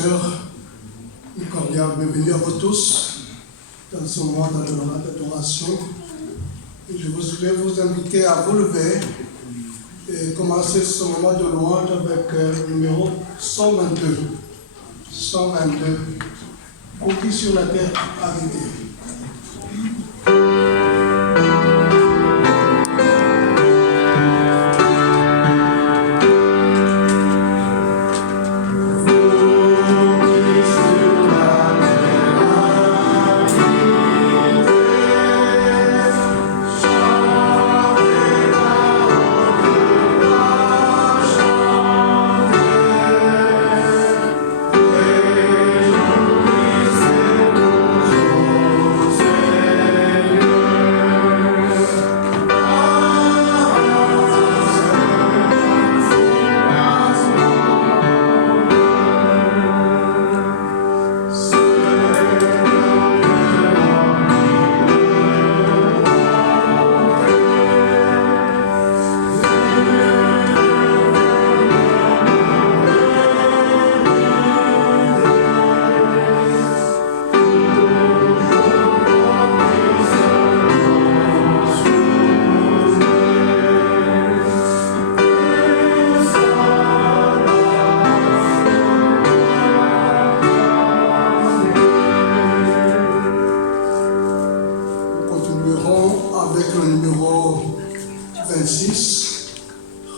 sœurs, une cordiale bienvenue à vous tous dans ce moment d'adoration. Et je voudrais vous inviter à vous lever et commencer ce moment de louange avec le numéro 122. 122. Pour qui sur la terre habiter.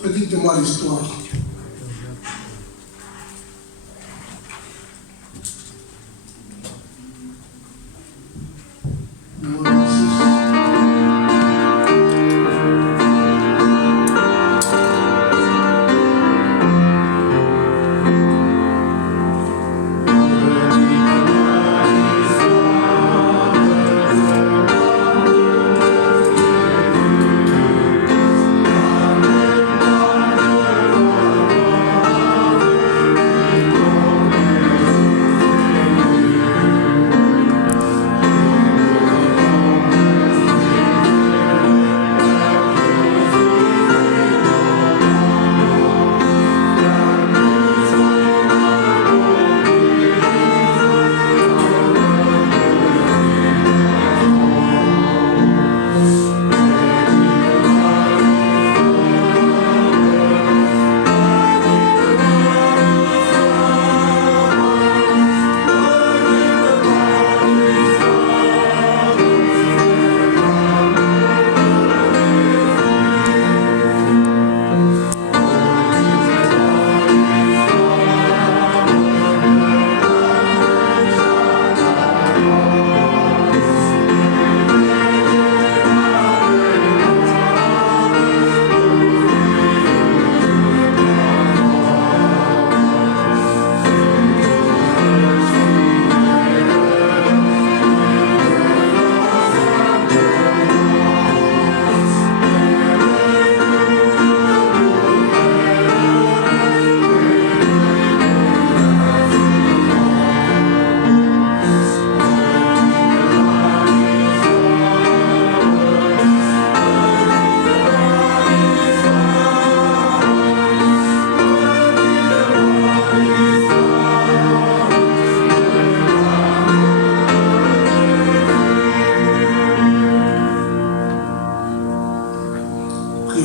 Redites-moi l'histoire.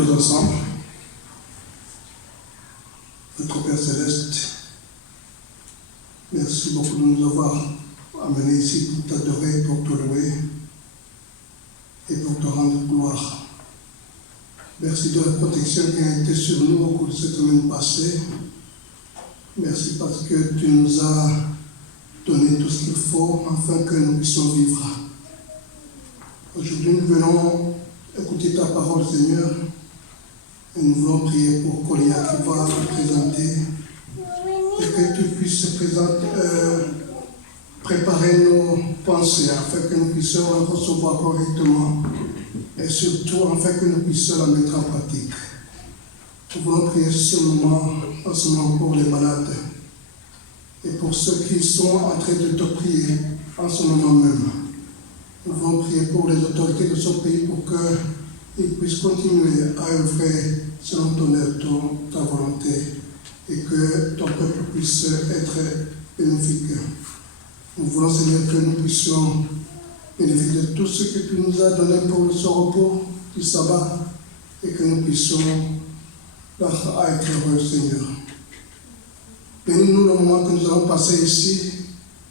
Ensemble. Notre Père Céleste, merci beaucoup de nous avoir amenés ici pour t'adorer, pour te louer et pour te rendre gloire. Merci de la protection qui a été sur nous au cours de cette semaine passée. Merci parce que tu nous as donné tout ce qu'il faut afin que nous puissions vivre. Aujourd'hui, nous venons écouter ta parole, Seigneur. Et nous voulons prier pour Colia qui va te présenter et que tu puisses préparer nos pensées afin que nous puissions la recevoir correctement et surtout afin que nous puissions la mettre en pratique. Nous voulons prier ce moment, en ce moment pour les malades et pour ceux qui sont en train de te prier en ce moment même. Nous voulons prier pour les autorités de ce pays pour qu'ils puissent continuer à œuvrer selon ta volonté et que ton peuple puisse être bénéfique. Nous voulons, Seigneur, que nous puissions bénéficier de tout ce que tu nous as donné pour ce repos du sabbat et que nous puissions être heureux, Seigneur. Bénis-nous le moment que nous allons passer ici.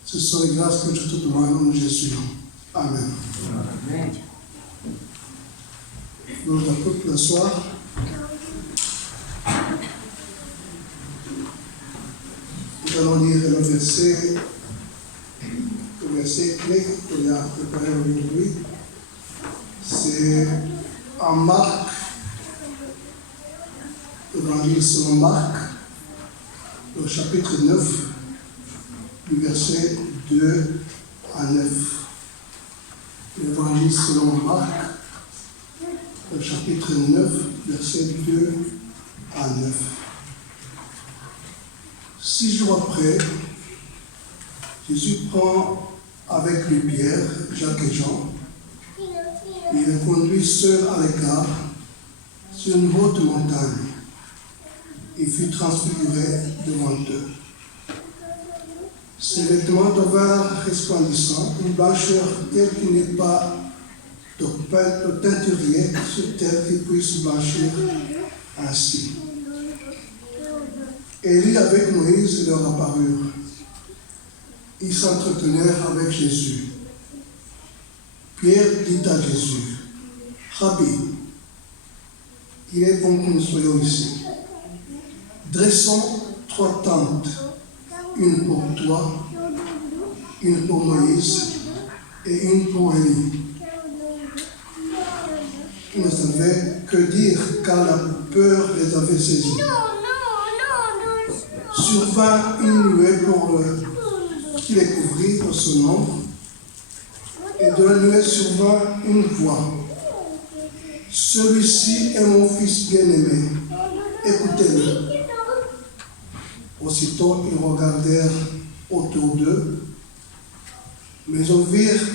Ce sont les grâces que je te demande au nom de Jésus. Amen. Amen. Nous avons le soir. Nous allons lire le verset clé qu'il a préparé aujourd'hui. C'est en Marc, l'évangile selon Marc, le chapitre 9, du verset 2 à 9. L'évangile selon Marc, le chapitre 9, verset 2 à 9. 6 jours après, Jésus prend avec lui Pierre, Jacques et Jean. Il les conduit seul à l'écart sur une haute montagne. Il fut transfiguré devant eux. Ses vêtements devinrent resplendissants, une blancheur telle qu'il n'est pas de teinturier sur terre qui puisse blanchir ainsi. Élie avec Moïse leur apparurent. Ils s'entretenèrent avec Jésus. Pierre dit à Jésus, « Rabbi, il est bon que nous soyons ici. Dressons 3 tentes, une pour toi, une pour Moïse et une pour Élie. » Ils ne savaient que dire car la peur les avait saisis. Survint une nuée qui les couvrit de son ombre, et de la nuée survint une voix. « Celui-ci est mon fils bien-aimé, écoutez-le. » Aussitôt ils regardèrent autour d'eux, mais ils ne virent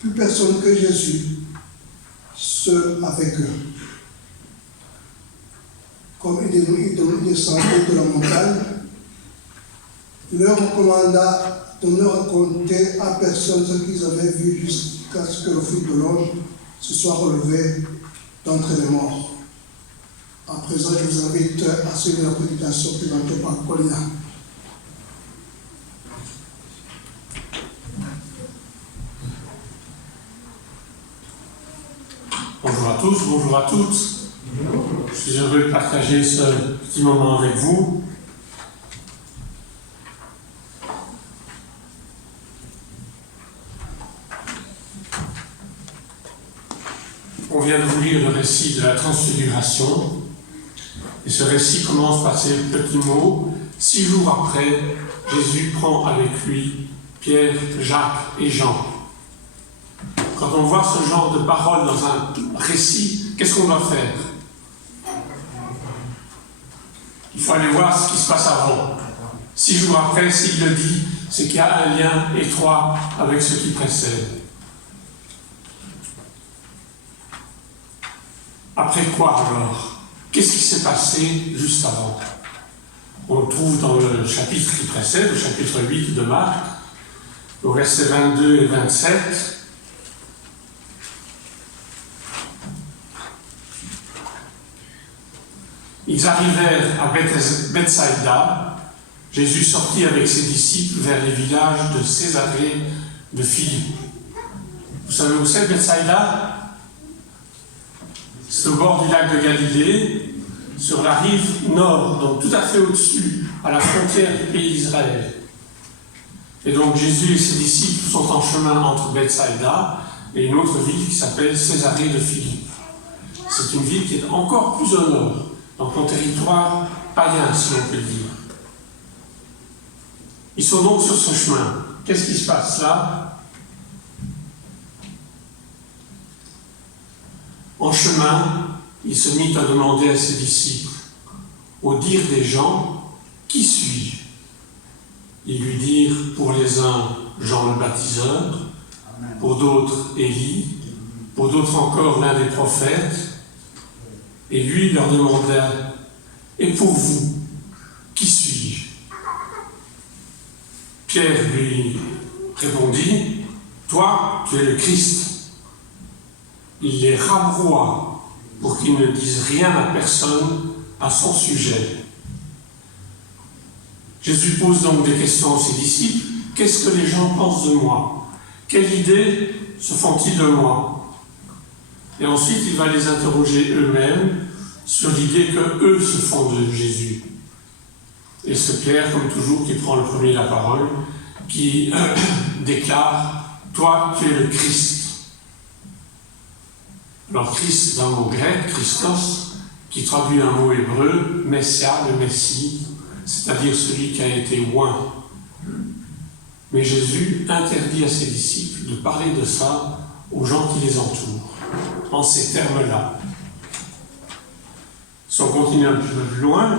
plus personne que Jésus, seul avec eux. Comme il descendait de la montagne, il leur recommanda de ne raconter à personne ce qu'ils avaient vu jusqu'à ce que le Fils de l'homme se soit relevé d'entre les morts. À présent, je vous invite à suivre la prédication présentée par Paulina. Bonjour à tous, bonjour à toutes. Je suis heureux de partager ce petit moment avec vous. On vient de vous lire le récit de la transfiguration. Et ce récit commence par ces petits mots. 6 jours après, Jésus prend avec lui Pierre, Jacques et Jean. Quand on voit ce genre de paroles dans un récit, qu'est-ce qu'on doit faire? Il faut aller voir ce qui se passe avant. 6 jours après, s'il le dit, c'est qu'il y a un lien étroit avec ce qui précède. Après quoi alors? Qu'est-ce qui s'est passé juste avant? On le trouve dans le chapitre qui précède, le chapitre 8 de Marc, au verset 22 et 27. Ils arrivèrent à Bethsaïda. Jésus sortit avec ses disciples vers les villages de Césarée de Philippe. Vous savez où c'est Bethsaïda? C'est au bord du lac de Galilée, sur la rive nord, donc tout à fait au-dessus, à la frontière du pays d'Israël. Et donc Jésus et ses disciples sont en chemin entre Bethsaïda et une autre ville qui s'appelle Césarée de Philippe. C'est une ville qui est encore plus au nord, donc en territoire païen, si on peut dire. Ils sont donc sur ce chemin. Qu'est-ce qui se passe là? En chemin, il se mit à demander à ses disciples, au dire des gens, « Qui suis-je » Ils lui dirent, pour les uns, Jean le baptiseur, pour d'autres, Élie, pour d'autres encore, l'un des prophètes. Et lui leur demanda, « Et pour vous, qui suis-je » Pierre lui répondit, « Toi, tu es le Christ. » Il les rabroua pour qu'ils ne disent rien à personne à son sujet. Jésus pose donc des questions à ses disciples. Qu'est-ce que les gens pensent de moi? Quelle idée se font-ils de moi? Et ensuite, il va les interroger eux-mêmes sur l'idée qu'eux se font de Jésus. Et c'est Pierre, comme toujours, qui prend le premier la parole, qui déclare « Toi, tu es le Christ ». Alors Christ, dans le mot grec, Christos, qui traduit un mot hébreu, Messia, le Messie, c'est-à-dire celui qui a été oint. Mais Jésus interdit à ses disciples de parler de ça aux gens qui les entourent, en ces termes-là. Si on continue un peu plus loin,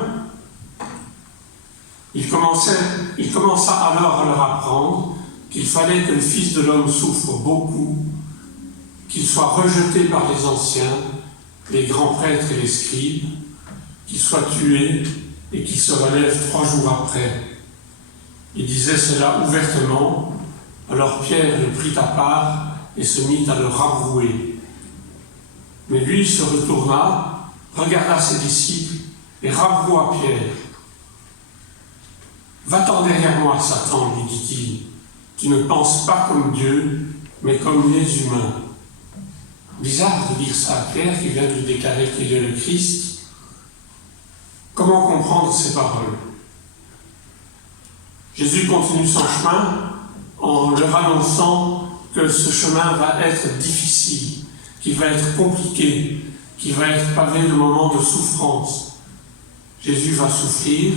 il commença alors à leur apprendre qu'il fallait que le Fils de l'homme souffre beaucoup, qu'il soit rejeté par les anciens, les grands prêtres et les scribes, qu'il soit tué et qu'il se relève 3 jours après. Il disait cela ouvertement, alors Pierre le prit à part et se mit à le rabrouer. Mais lui se retourna, regarda ses disciples et rabroua Pierre. « Va-t'en derrière moi, Satan, lui dit-il. Tu ne penses pas comme Dieu, mais comme les humains. » Bizarre de dire ça à Pierre qui vient de lui déclarer qu'il est le Christ. Comment comprendre ces paroles? Jésus continue son chemin en leur annonçant que ce chemin va être difficile, qu'il va être compliqué, qu'il va être pavé de moments de souffrance. Jésus va souffrir,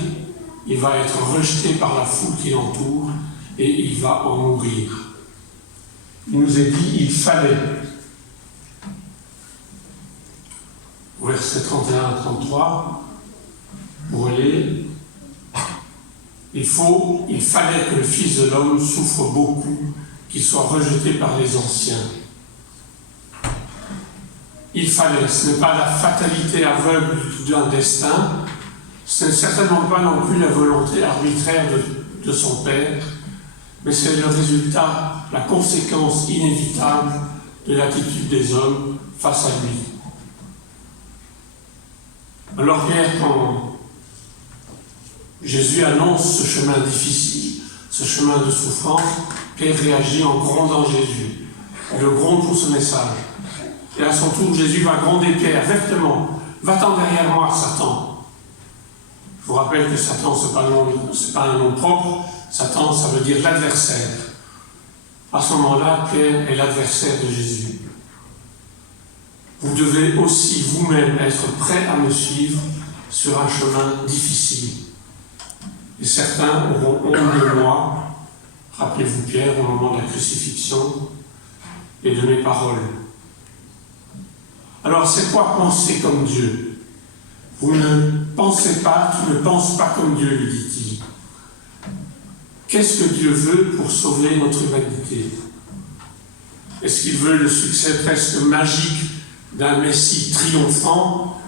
il va être rejeté par la foule qui l'entoure et il va en mourir. Il nous est dit, il fallait. Versets 31 à 33, vous voyez, il fallait que le Fils de l'homme souffre beaucoup, qu'il soit rejeté par les anciens. Il fallait, ce n'est pas la fatalité aveugle d'un destin, ce n'est certainement pas non plus la volonté arbitraire de son Père, mais c'est le résultat, la conséquence inévitable de l'attitude des hommes face à lui. Alors Pierre, quand Jésus annonce ce chemin difficile, ce chemin de souffrance, Pierre réagit en grondant Jésus. Il le gronde pour ce message. Et à son tour, Jésus va gronder Pierre vertement. « Va-t'en derrière moi, Satan !» Je vous rappelle que Satan, ce n'est pas un nom propre. Satan, ça veut dire l'adversaire. À ce moment-là, Pierre est l'adversaire de Jésus. Vous devez aussi vous-même être prêt à me suivre sur un chemin difficile. Et certains auront honte de moi, rappelez-vous Pierre au moment de la crucifixion, et de mes paroles. Alors c'est quoi penser comme Dieu? Vous ne pensez pas, tu ne penses pas comme Dieu, lui dit-il. Qu'est-ce que Dieu veut pour sauver notre humanité? Est-ce qu'il veut le succès presque magique d'un Messie triomphant,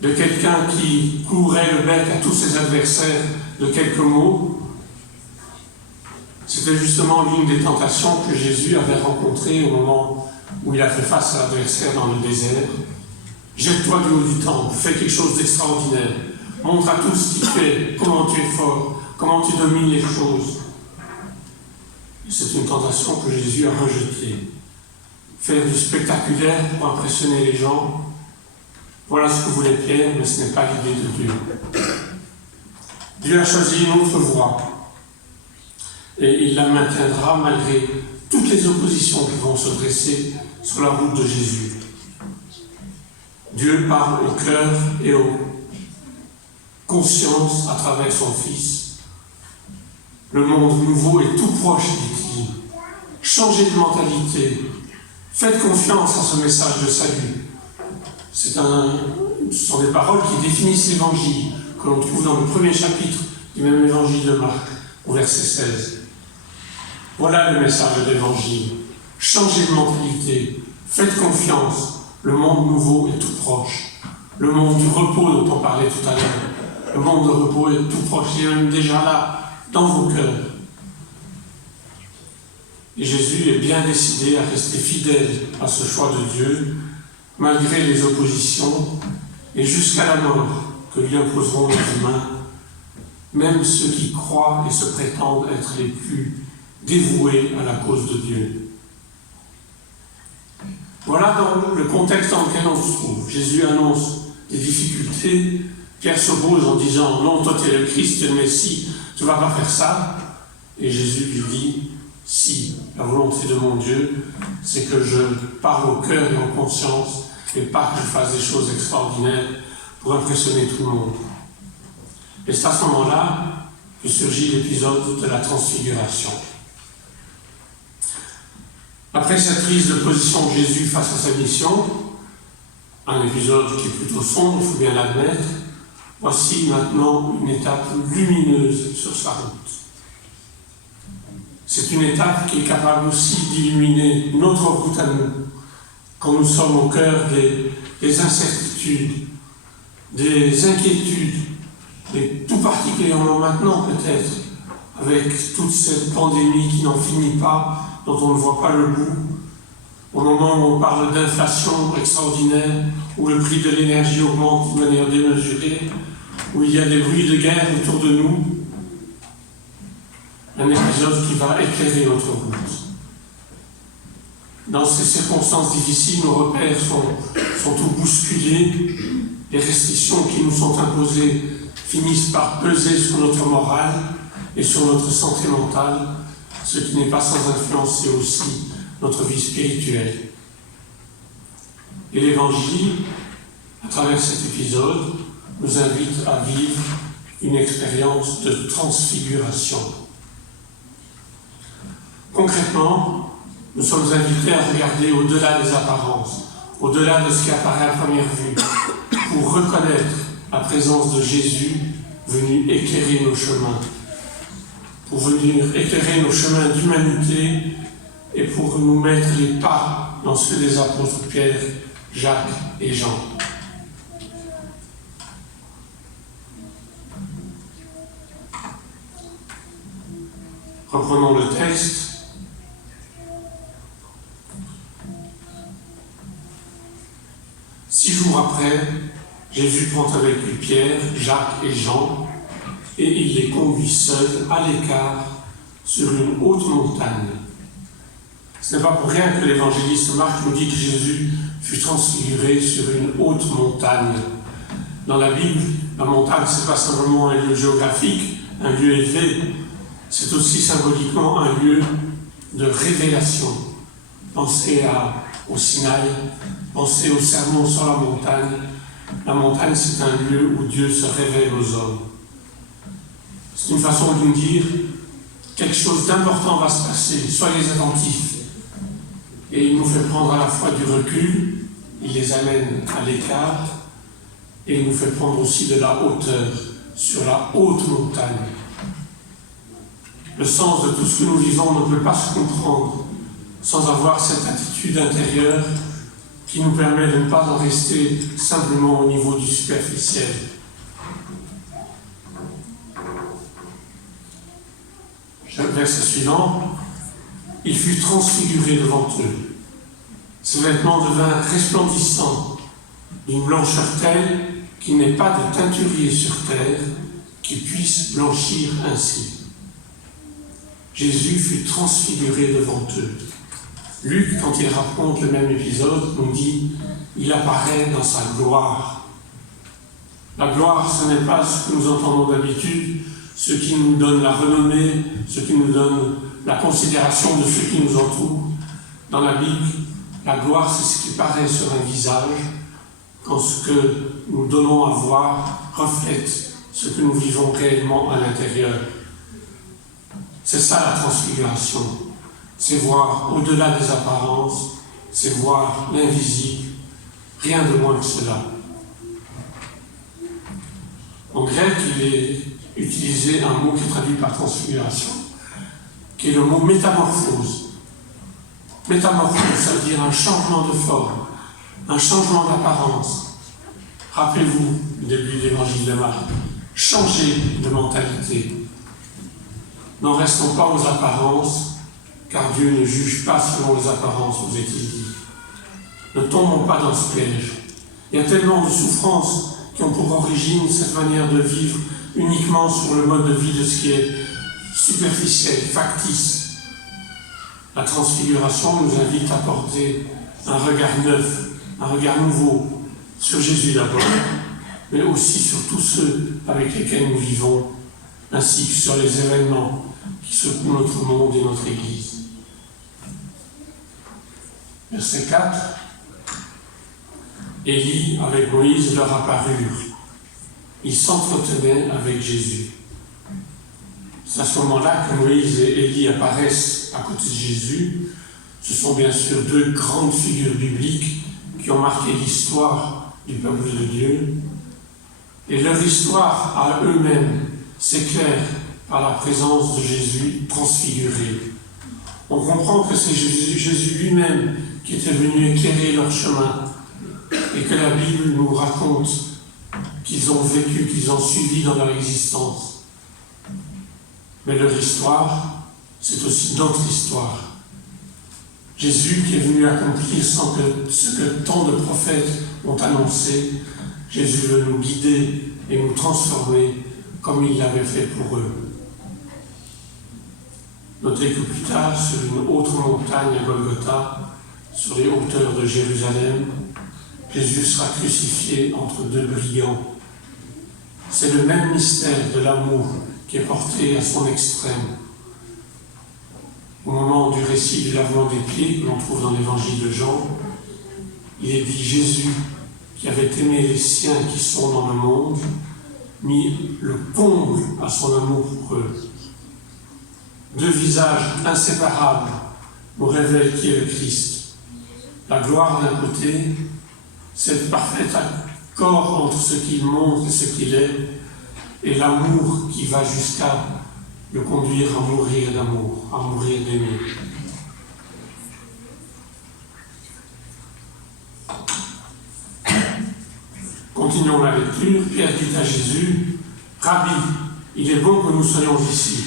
de quelqu'un qui courrait le bec à tous ses adversaires de quelques mots? C'était justement l'une des tentations que Jésus avait rencontrées au moment où il a fait face à l'adversaire dans le désert. Jette-toi du haut du temple, fais quelque chose d'extraordinaire, montre à tous ce qu'il fait, comment tu es fort, comment tu domines les choses. C'est une tentation que Jésus a rejetée. Faire du spectaculaire pour impressionner les gens, voilà ce que voulait Pierre, mais ce n'est pas l'idée de Dieu. Dieu a choisi une autre voie, et il la maintiendra malgré toutes les oppositions qui vont se dresser sur la route de Jésus. Dieu parle au cœur et aux consciences à travers son Fils. Le monde nouveau est tout proche, dit-il. Changez de mentalité. Faites confiance à ce message de salut. Ce sont des paroles qui définissent l'Évangile, que l'on trouve dans le premier chapitre du même Évangile de Marc, au verset 16. Voilà le message de l'Évangile. Changez de mentalité. Faites confiance. Le monde nouveau est tout proche. Le monde du repos dont on parlait tout à l'heure. Le monde de repos est tout proche. Il est même déjà là, dans vos cœurs. Et Jésus est bien décidé à rester fidèle à ce choix de Dieu, malgré les oppositions, et jusqu'à la mort que lui imposeront les humains, même ceux qui croient et se prétendent être les plus dévoués à la cause de Dieu. Voilà dans le contexte dans lequel on se trouve. Jésus annonce des difficultés, Pierre s'oppose en disant « Non, toi tu es le Christ, tu es le Messie, tu ne vas pas faire ça ». Et Jésus lui dit « Si, la volonté de mon Dieu, c'est que je parle au cœur et en conscience, et pas que je fasse des choses extraordinaires pour impressionner tout le monde. » Et c'est à ce moment-là que surgit l'épisode de la transfiguration. Après cette prise de position de Jésus face à sa mission, un épisode qui est plutôt sombre, il faut bien l'admettre, voici maintenant une étape lumineuse sur sa route. C'est une étape qui est capable aussi d'illuminer notre route à nous, quand nous sommes au cœur des incertitudes, des inquiétudes, et tout particulièrement maintenant peut-être, avec toute cette pandémie qui n'en finit pas, dont on ne voit pas le bout, au moment où on parle d'inflation extraordinaire, où le prix de l'énergie augmente de manière démesurée, où il y a des bruits de guerre autour de nous, un épisode qui va éclairer notre route. Dans ces circonstances difficiles, nos repères sont tout bousculés, les restrictions qui nous sont imposées finissent par peser sur notre morale et sur notre santé mentale, ce qui n'est pas sans influencer aussi notre vie spirituelle. Et l'Évangile, à travers cet épisode, nous invite à vivre une expérience de transfiguration. Concrètement, nous sommes invités à regarder au-delà des apparences, au-delà de ce qui apparaît à première vue, pour reconnaître la présence de Jésus venu éclairer nos chemins, pour venir éclairer nos chemins d'humanité et pour nous mettre les pas dans ceux des apôtres Pierre, Jacques et Jean. Reprenons le texte. « 6 jours après, Jésus prend avec lui Pierre, Jacques et Jean, et il les conduit seuls à l'écart sur une haute montagne. » Ce n'est pas pour rien que l'évangéliste Marc nous dit que Jésus fut transfiguré sur une haute montagne. Dans la Bible, la montagne, ce n'est pas simplement un lieu géographique, un lieu élevé, c'est aussi symboliquement un lieu de révélation. Pensez au Sinaï, pensez au sermon sur la montagne. La montagne, c'est un lieu où Dieu se révèle aux hommes. C'est une façon de nous dire quelque chose d'important va se passer, soyez attentifs. Et il nous fait prendre à la fois du recul, il les amène à l'écart, et il nous fait prendre aussi de la hauteur sur la haute montagne. Le sens de tout ce que nous vivons ne peut pas se comprendre sans avoir cette attitude intérieure qui nous permet de ne pas en rester simplement au niveau du superficiel. Verset suivant. Il fut transfiguré devant eux. Ses vêtements devinrent resplendissants, d'une blancheur telle qu'il n'est pas de teinturier sur terre qui puisse blanchir ainsi. Jésus fut transfiguré devant eux. Luc, quand il raconte le même épisode, nous dit « Il apparaît dans sa gloire ». La gloire, ce n'est pas ce que nous entendons d'habitude, ce qui nous donne la renommée, ce qui nous donne la considération de ceux qui nous entourent. Dans la Bible, la gloire, c'est ce qui paraît sur un visage, quand ce que nous donnons à voir reflète ce que nous vivons réellement à l'intérieur. C'est ça la transfiguration. C'est voir au-delà des apparences, c'est voir l'invisible, rien de moins que cela. En grec, il est utilisé un mot qui est traduit par transfiguration, qui est le mot métamorphose. Métamorphose, ça veut dire un changement de forme, un changement d'apparence. Rappelez-vous le début de l'évangile de Marc, changer de mentalité. N'en restons pas aux apparences, car Dieu ne juge pas selon les apparences, vous est-il dit. Ne tombons pas dans ce piège. Il y a tellement de souffrances qui ont pour origine cette manière de vivre uniquement sur le mode de vie de ce qui est superficiel, factice. La transfiguration nous invite à porter un regard neuf, un regard nouveau sur Jésus d'abord, mais aussi sur tous ceux avec lesquels nous vivons, ainsi que sur les événements qui secouent notre monde et notre Église. Verset 4. Élie avec Moïse leur apparurent. Ils s'entretenaient avec Jésus. C'est à ce moment-là que Moïse et Élie apparaissent à côté de Jésus. Ce sont bien sûr deux grandes figures bibliques qui ont marqué l'histoire du peuple de Dieu. Et leur histoire à eux-mêmes s'éclaire par la présence de Jésus transfiguré. On comprend que c'est Jésus lui-même qui était venu éclairer leur chemin et que la Bible nous raconte qu'ils ont vécu, qu'ils ont suivi dans leur existence. Mais leur histoire, c'est aussi notre histoire. Jésus qui est venu accomplir ce que tant de prophètes ont annoncé, Jésus veut nous guider et nous transformer comme il l'avait fait pour eux. Notez que plus tard, sur une autre montagne à Golgotha, sur les hauteurs de Jérusalem, Jésus sera crucifié entre deux brigands. C'est le même mystère de l'amour qui est porté à son extrême. Au moment du récit du lavement des pieds que l'on trouve dans l'évangile de Jean, il est dit Jésus, qui avait aimé les siens qui sont dans le monde, mit le comble à son amour pour eux. Deux visages inséparables nous révèlent qui est le Christ. La gloire d'un côté, c'est le parfait accord entre ce qu'il montre et ce qu'il est, et l'amour qui va jusqu'à le conduire à mourir d'amour, à mourir d'aimer. Continuons la lecture. Pierre dit à Jésus, « Rabbi, il est bon que nous soyons ici.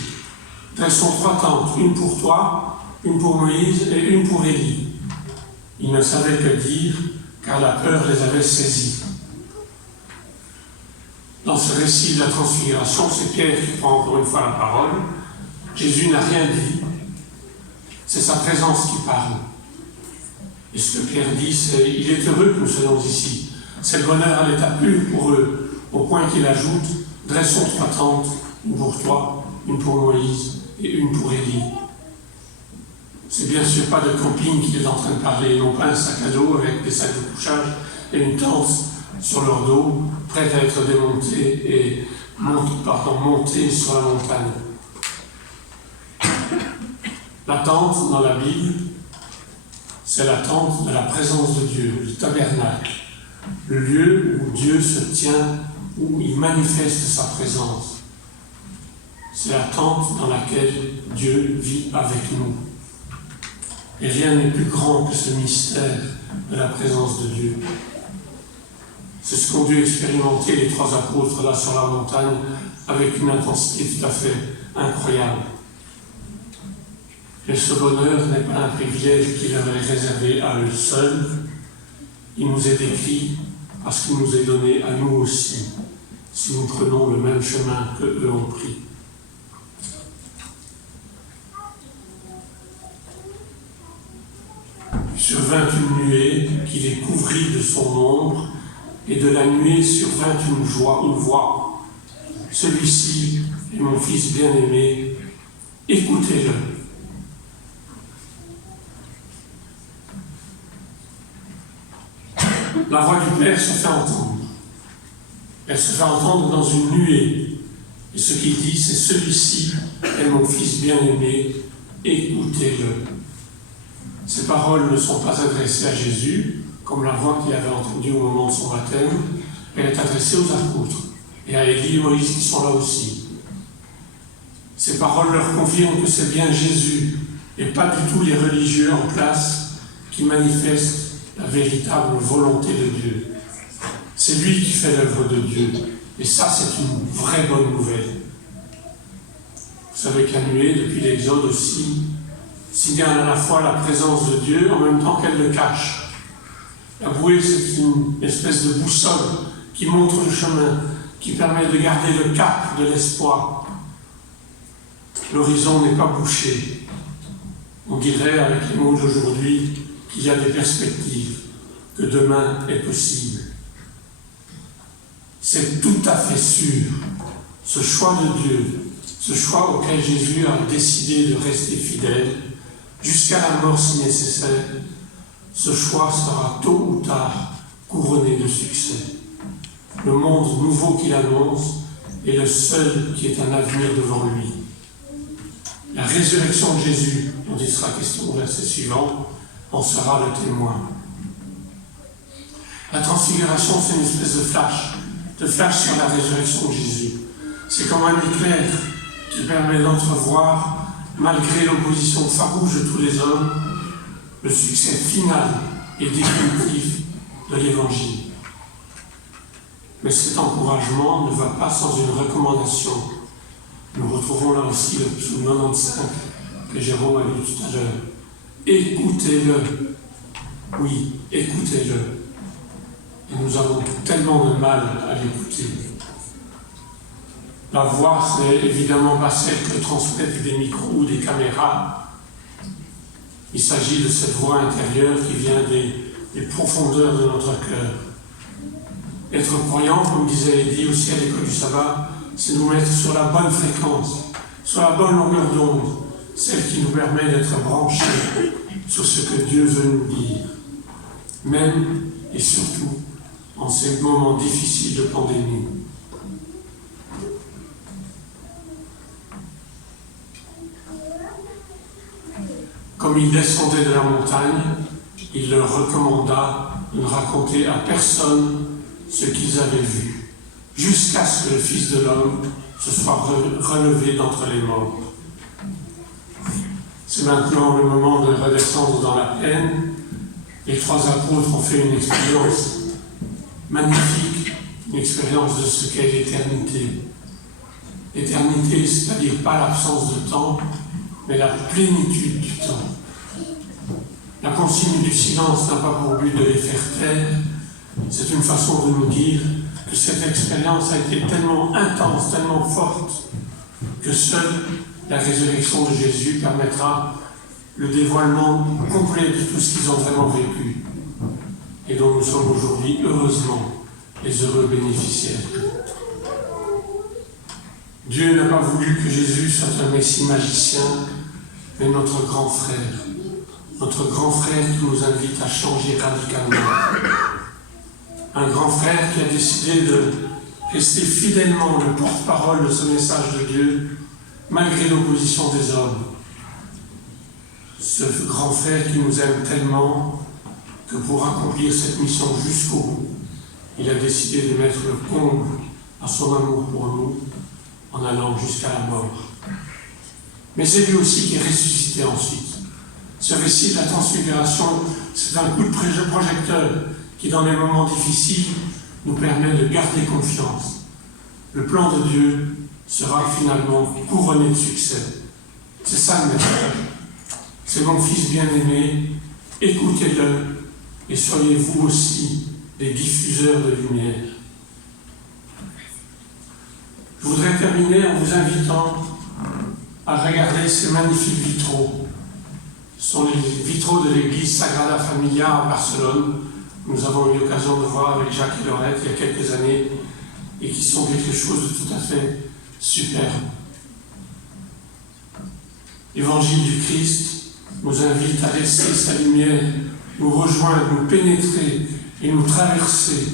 Dressons 3 tentes, une pour toi, une pour Moïse et une pour Élie. » Ils ne savaient que dire, car la peur les avait saisis. Dans ce récit de la transfiguration, c'est Pierre qui prend encore une fois la parole. Jésus n'a rien dit. C'est sa présence qui parle. Et ce que Pierre dit, c'est « Il est heureux que nous soyons ici. C'est le bonheur à l'état pur pour eux. » Au point qu'il ajoute « Dressons 3 tentes, une pour toi, une pour Moïse et une pour Élie. » C'est bien sûr pas de camping qu'il est en train de parler, non pas un sac à dos avec des sacs de couchage et une tente sur leur dos, prête à être démontée et montée sur la montagne. La tente, dans la Bible, c'est la tente de la présence de Dieu, le tabernacle, le lieu où Dieu se tient, où il manifeste sa présence. C'est la tente dans laquelle Dieu vit avec nous. Et rien n'est plus grand que ce mystère de la présence de Dieu. C'est ce qu'ont dû expérimenter les 3 apôtres là sur la montagne avec une intensité tout à fait incroyable. Et ce bonheur n'est pas un privilège qui leur est réservé à eux seuls. Il nous est décrit parce qu'il nous est donné à nous aussi, si nous prenons le même chemin qu'eux ont pris. Survint une nuée qui les couvrit de son ombre, et de la nuée survint une voix. Celui-ci est mon fils bien-aimé, écoutez-le. La voix du Père se fait entendre. Elle se fait entendre dans une nuée. Et ce qu'il dit, c'est celui-ci est mon fils bien-aimé, écoutez-le. Ces paroles ne sont pas adressées à Jésus, comme la voix qu'il avait entendue au moment de son baptême. Elle est adressée aux apôtres et à Élie et Moïse qui sont là aussi. Ces paroles leur confirment que c'est bien Jésus et pas du tout les religieux en place qui manifestent la véritable volonté de Dieu. C'est lui qui fait l'œuvre de Dieu. Et ça, c'est une vraie bonne nouvelle. Vous savez que la nuée, depuis l'Exode aussi, signale à la fois la présence de Dieu en même temps qu'elle le cache. La bouée, c'est une espèce de boussole qui montre le chemin, qui permet de garder le cap de l'espoir. L'horizon n'est pas bouché. On dirait, avec les mots d'aujourd'hui, qu'il y a des perspectives, que demain est possible. C'est tout à fait sûr, ce choix de Dieu, ce choix auquel Jésus a décidé de rester fidèle, jusqu'à la mort si nécessaire, ce choix sera tôt ou tard couronné de succès. Le monde nouveau qu'il annonce est le seul qui ait un avenir devant lui. La résurrection de Jésus, dont il sera question au verset suivant, en sera le témoin. La transfiguration, c'est une espèce de flash sur la résurrection de Jésus. C'est comme un éclair qui permet d'entrevoir, malgré l'opposition farouche de tous les hommes, le succès final et définitif de l'Évangile. Mais cet encouragement ne va pas sans une recommandation. Nous retrouvons là aussi le psaume 95 que Jérôme a lu tout à l'heure. Écoutez-le. Oui, écoutez-le. Et nous avons tellement de mal à l'écouter. La voix, c'est évidemment pas celle que transmettent des micros ou des caméras. Il s'agit de cette voix intérieure qui vient des profondeurs de notre cœur. Être croyant, comme disait Eddie aussi à l'école du sabbat, c'est nous mettre sur la bonne fréquence, sur la bonne longueur d'onde, celle qui nous permet d'être branchés sur ce que Dieu veut nous dire, même et surtout en ces moments difficiles de pandémie. Comme il descendait de la montagne, il leur recommanda de ne raconter à personne ce qu'ils avaient vu, jusqu'à ce que le Fils de l'homme se soit relevé d'entre les morts. C'est maintenant le moment de redescendre dans la plaine. Les trois apôtres ont fait une expérience magnifique, une expérience de ce qu'est l'éternité. L'éternité, c'est-à-dire pas l'absence de temps, mais la plénitude du temps. La consigne du silence n'a pas pour but de les faire taire. C'est une façon de nous dire que cette expérience a été tellement intense, tellement forte, que seule la résurrection de Jésus permettra le dévoilement complet de tout ce qu'ils ont vraiment vécu et dont nous sommes aujourd'hui, heureusement, les heureux bénéficiaires. Dieu n'a pas voulu que Jésus soit un messie magicien, mais notre grand frère qui nous invite à changer radicalement. Un grand frère qui a décidé de rester fidèlement le porte-parole de ce message de Dieu, malgré l'opposition des hommes. Ce grand frère qui nous aime tellement que pour accomplir cette mission jusqu'au bout, il a décidé de mettre le comble à son amour pour nous en allant jusqu'à la mort. Mais c'est lui aussi qui est ressuscité ensuite. Ce récit de la transfiguration, c'est un coup de projecteur qui, dans les moments difficiles, nous permet de garder confiance. Le plan de Dieu sera finalement couronné de succès. C'est ça le message. C'est mon Fils bien-aimé, écoutez-le et soyez vous aussi des diffuseurs de lumière. Je voudrais terminer en vous invitant à regarder ces magnifiques vitraux. Ce sont les vitraux de l'église Sagrada Familia à Barcelone. Nous avons eu l'occasion de voir avec Jacques et Laurette il y a quelques années et qui sont quelque chose de tout à fait superbe. L'évangile du Christ nous invite à laisser sa lumière nous rejoindre, nous pénétrer et nous traverser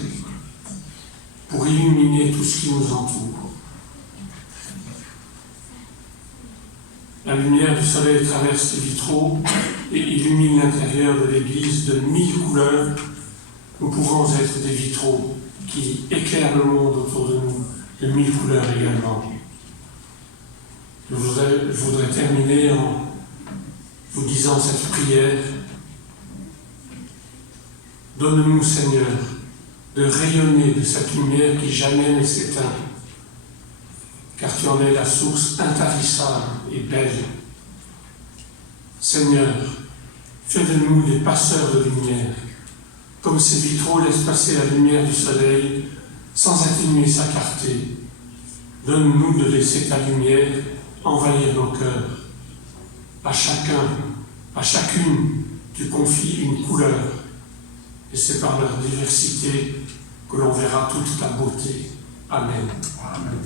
pour illuminer tout ce qui nous entoure. La lumière du soleil traverse les vitraux et illumine l'intérieur de l'église de 1000 couleurs. Nous pouvons être des vitraux qui éclairent le monde autour de nous de 1000 couleurs également. Je voudrais terminer en vous disant cette prière. Donne-nous, Seigneur, de rayonner de cette lumière qui jamais ne s'éteint, car tu en es la source intarissable et belle. Seigneur, fais de nous des passeurs de lumière, comme ces vitraux laissent passer la lumière du soleil sans atténuer sa clarté. Donne-nous de laisser ta lumière envahir nos cœurs. À chacun, à chacune, tu confies une couleur, et c'est par leur diversité que l'on verra toute ta beauté. Amen. Amen.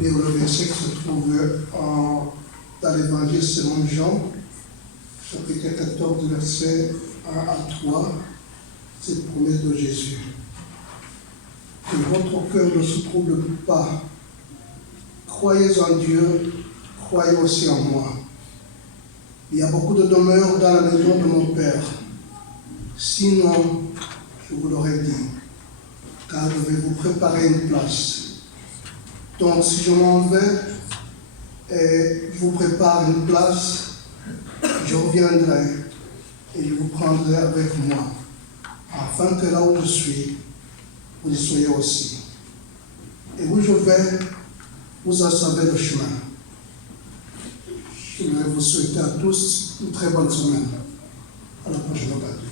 Et le verset qui se trouve dans l'évangile selon Jean, chapitre 14, verset 1 à 3, c'est la promesse de Jésus. Que votre cœur ne se trouble pas. Croyez en Dieu, croyez aussi en moi. Il y a beaucoup de demeures dans la maison de mon Père. Sinon, je vous l'aurais dit, car je vais vous préparer une place. Donc, si je m'en vais et je vous prépare une place, je reviendrai et je vous prendrai avec moi, afin que là où je suis, vous y soyez aussi. Et où je vais, vous en savez le chemin. Je vais vous souhaiter à tous une très bonne semaine. À la prochaine occasion.